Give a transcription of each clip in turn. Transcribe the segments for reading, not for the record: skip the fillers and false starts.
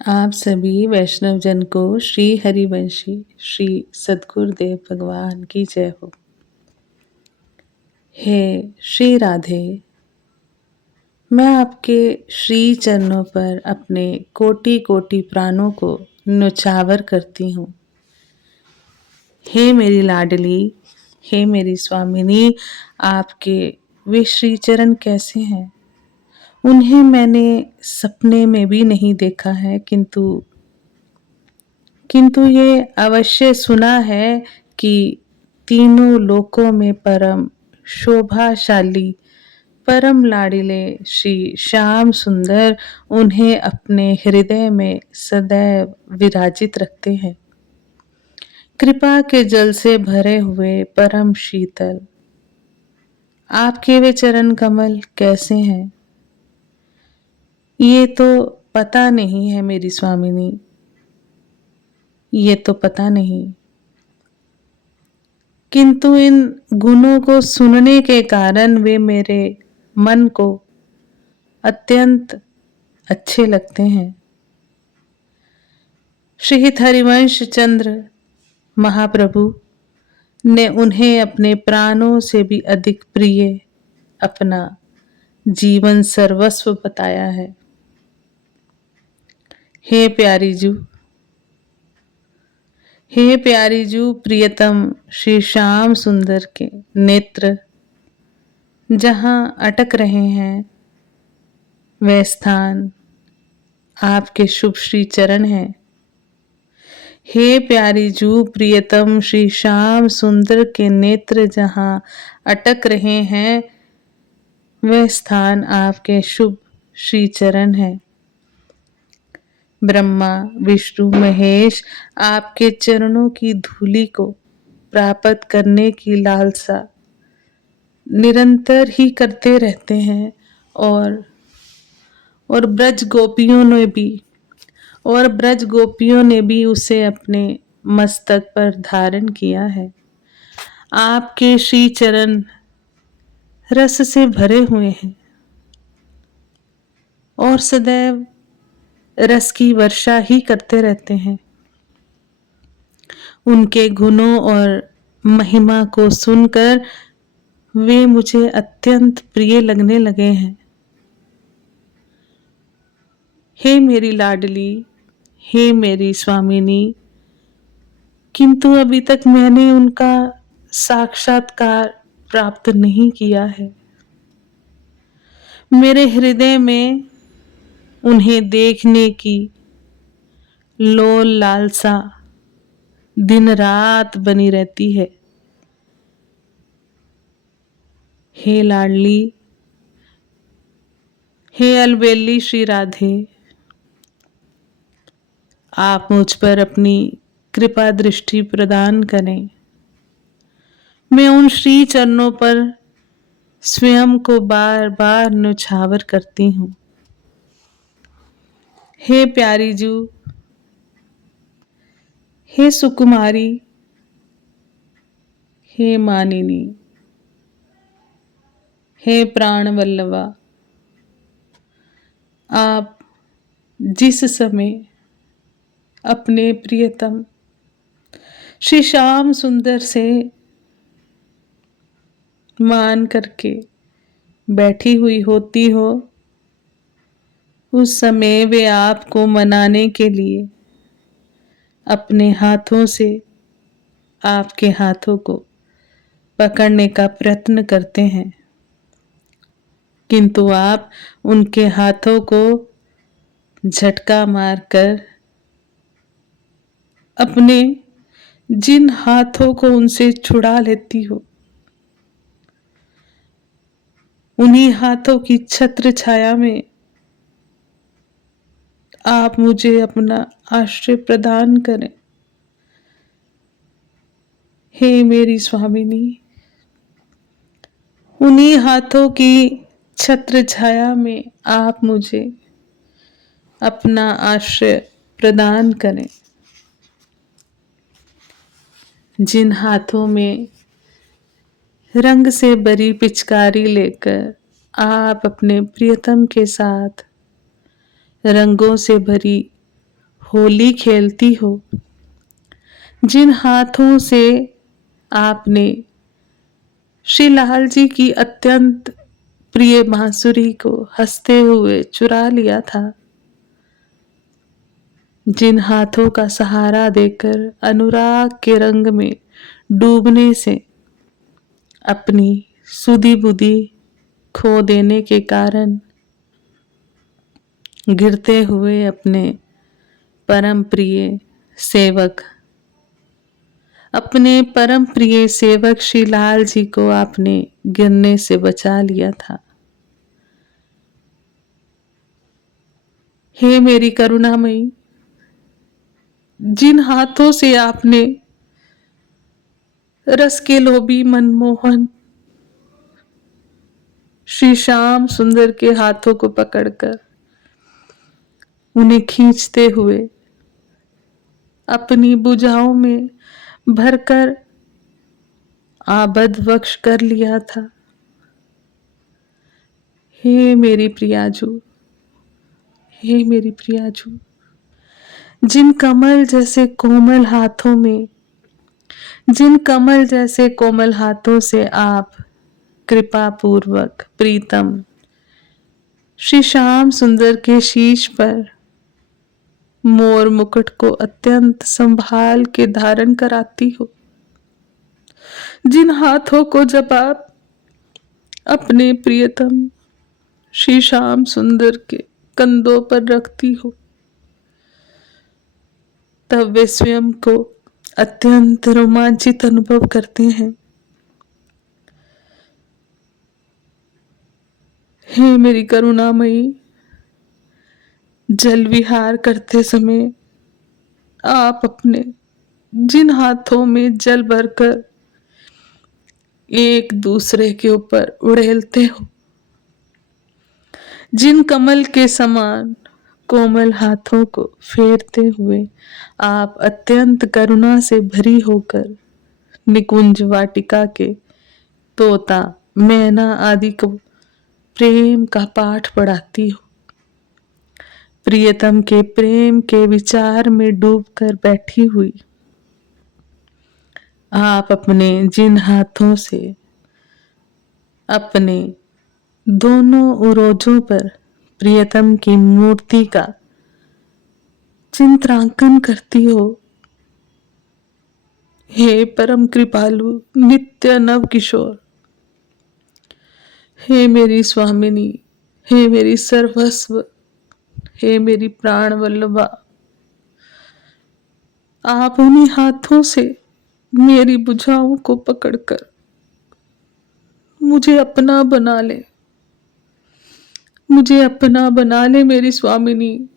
आप सभी वैष्णव जन को श्री हरिवंशी श्री सद्गुरुदेव भगवान की जय हो। हे श्री राधे, मैं आपके श्री चरणों पर अपने कोटि कोटि प्राणों को न्योछावर करती हूँ। हे मेरी लाडली, हे मेरी स्वामिनी, आपके वे श्री चरण कैसे हैं? उन्हें मैंने सपने में भी नहीं देखा है, किंतु ये अवश्य सुना है कि तीनों लोकों में परम शोभाशाली परम लाडिले श्री श्याम सुंदर उन्हें अपने हृदय में सदैव विराजित रखते हैं। कृपा के जल से भरे हुए परम शीतल आपके वे चरण कमल कैसे हैं? ये तो पता नहीं है मेरी स्वामिनी, ये तो पता नहीं, किंतु इन गुणों को सुनने के कारण वे मेरे मन को अत्यंत अच्छे लगते हैं। श्री हरिवंश चंद्र महाप्रभु ने उन्हें अपने प्राणों से भी अधिक प्रिय, अपना जीवन सर्वस्व बताया है। हे प्यारी जू, हे प्यारी जू, प्रियतम श्री श्याम सुंदर के नेत्र जहां अटक रहे हैं, वह स्थान आपके शुभ श्री चरण हैं। हे प्यारी जू, प्रियतम श्री श्याम सुंदर के नेत्र जहां अटक रहे हैं, वह स्थान आपके शुभ श्री चरण है। ब्रह्मा विष्णु महेश आपके चरणों की धूलि को प्राप्त करने की लालसा निरंतर ही करते रहते हैं और ब्रज गोपियों ने भी उसे अपने मस्तक पर धारण किया है। आपके श्री चरण रस से भरे हुए हैं और सदैव रस की वर्षा ही करते रहते हैं। उनके गुणों और महिमा को सुनकर वे मुझे अत्यंत प्रिय लगने लगे हैं। हे मेरी लाडली, हे मेरी स्वामिनी, किंतु अभी तक मैंने उनका साक्षात्कार प्राप्त नहीं किया है। मेरे हृदय में उन्हें देखने की लोल लालसा दिन रात बनी रहती है। हे लाडली, हे अलबेली श्री राधे, आप मुझ पर अपनी कृपा दृष्टि प्रदान करें। मैं उन श्री चरणों पर स्वयं को बार बार न्योछावर करती हूँ। हे प्यारी जू, हे सुकुमारी, हे मानिनी, हे प्राण वल्लभा, आप जिस समय अपने प्रियतम श्री श्याम सुंदर से मान करके बैठी हुई होती हो, उस समय वे आपको मनाने के लिए अपने हाथों से आपके हाथों को पकड़ने का प्रयत्न करते हैं, किंतु आप उनके हाथों को झटका मारकर अपने जिन हाथों को उनसे छुड़ा लेती हो, उन्हीं हाथों की छत्र छाया में आप मुझे अपना आश्रय प्रदान करें। हे मेरी स्वामिनी, उन्हीं हाथों की छत्र छाया में आप मुझे अपना आश्रय प्रदान करें। जिन हाथों में रंग से भरी पिचकारी लेकर आप अपने प्रियतम के साथ रंगों से भरी होली खेलती हो, जिन हाथों से आपने श्री लाल जी की अत्यंत प्रिय बांसुरी को हंसते हुए चुरा लिया था, जिन हाथों का सहारा देकर अनुराग के रंग में डूबने से अपनी सुधी बुद्धि खो देने के कारण गिरते हुए अपने परम प्रिय सेवक अपने परम प्रिय सेवक श्री लाल जी को आपने गिरने से बचा लिया था। हे मेरी करुणामयी, जिन हाथों से आपने रस के लोभी मनमोहन श्री श्याम सुंदर के हाथों को पकड़कर उन्हें खींचते हुए अपनी भुजाओं में भरकर आबद बख्श कर लिया था। हे मेरी प्रियाजू, हे मेरी प्रियाजू, जिन कमल जैसे कोमल हाथों में, जिन कमल जैसे कोमल हाथों से आप कृपा पूर्वक प्रीतम श्री श्याम सुंदर के शीश पर मोर मुकुट को अत्यंत संभाल के धारण कराती हो, जिन हाथों को जब आप अपने प्रियतम श्री श्याम सुंदर के कंधों पर रखती हो, तब वे स्वयं को अत्यंत रोमांचित अनुभव करते हैं। हे मेरी करुणामयी, जल विहार करते समय आप अपने जिन हाथों में जल भरकर एक दूसरे के ऊपर उड़ेलते हो, जिन कमल के समान कोमल हाथों को फेरते हुए आप अत्यंत करुणा से भरी होकर निकुंज वाटिका के तोता मैना आदि को प्रेम का पाठ पढ़ाती हो, प्रियतम के प्रेम के विचार में डूबकर बैठी हुई आप अपने जिन हाथों से अपने दोनों उरोजों पर प्रियतम की मूर्ति का चित्रांकन करती हो, हे परम कृपालु नित्य नव किशोर, हे मेरी स्वामिनी, हे मेरी सर्वस्व, हे मेरी प्राण वल्लभा, आप उन्हीं हाथों से मेरी भुजाओं को पकड़कर मुझे अपना बना ले, मुझे अपना बना ले मेरी स्वामिनी,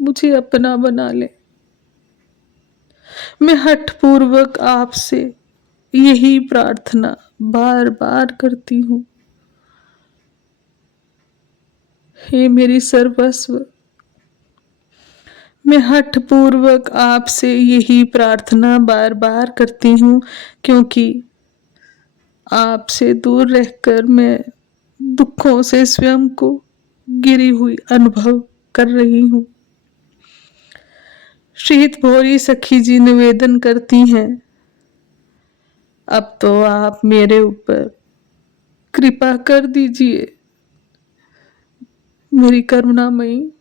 मुझे अपना बना ले। मैं हठपूर्वक आपसे यही प्रार्थना बार बार करती हूँ, हे मेरी सर्वस्व, मैं हठपूर्वक आपसे यही प्रार्थना बार बार करती हूँ, क्योंकि आपसे दूर रहकर मैं दुखों से स्वयं को गिरी हुई अनुभव कर रही हूँ। शीत भोरी सखी जी निवेदन करती हैं, अब तो आप मेरे ऊपर कृपा कर दीजिए मेरी करुणामयी,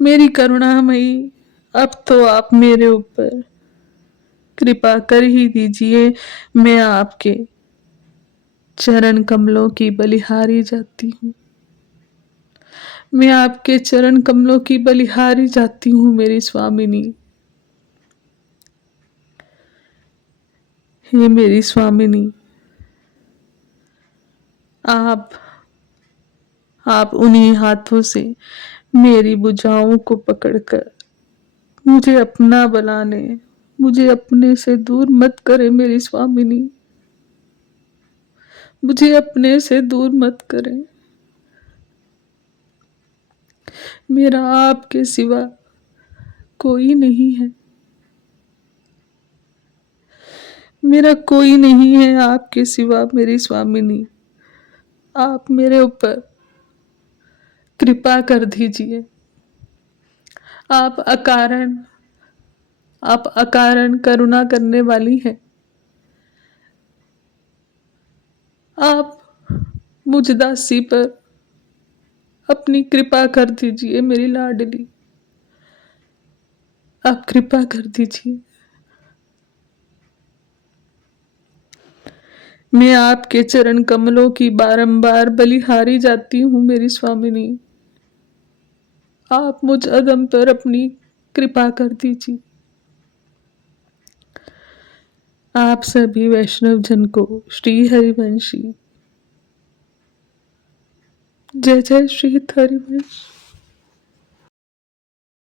मेरी करुणामयी, अब तो आप मेरे ऊपर कृपा कर ही दीजिए। मैं आपके चरण कमलों की बलिहारी जाती हूँ, मैं आपके चरण कमलों की बलिहारी जाती हूँ मेरी स्वामिनी, हे मेरी स्वामिनी, आप उन्हीं हाथों से मेरी भुजाओं को पकड़कर मुझे अपना बना ले, मुझे अपने से दूर मत करे मेरी स्वामिनी, मुझे अपने से दूर मत करें। मेरा आपके सिवा कोई नहीं है, मेरा कोई नहीं है आपके सिवा मेरी स्वामिनी, आप मेरे ऊपर कृपा कर दीजिए, आप अकारण आप अकारण करुणा करने वाली हैं। आप मुझ दासी पर अपनी कृपा कर दीजिए मेरी लाडली। आप कृपा कर दीजिए। मैं आपके चरण कमलों की बारंबार बलिहारी जाती हूँ मेरी स्वामिनी। आप मुझ अदम पर अपनी कृपा कर दीजिए। आप सभी वैष्णव जन को श्री हरिवंशी। जय जय श्री हरिवंश।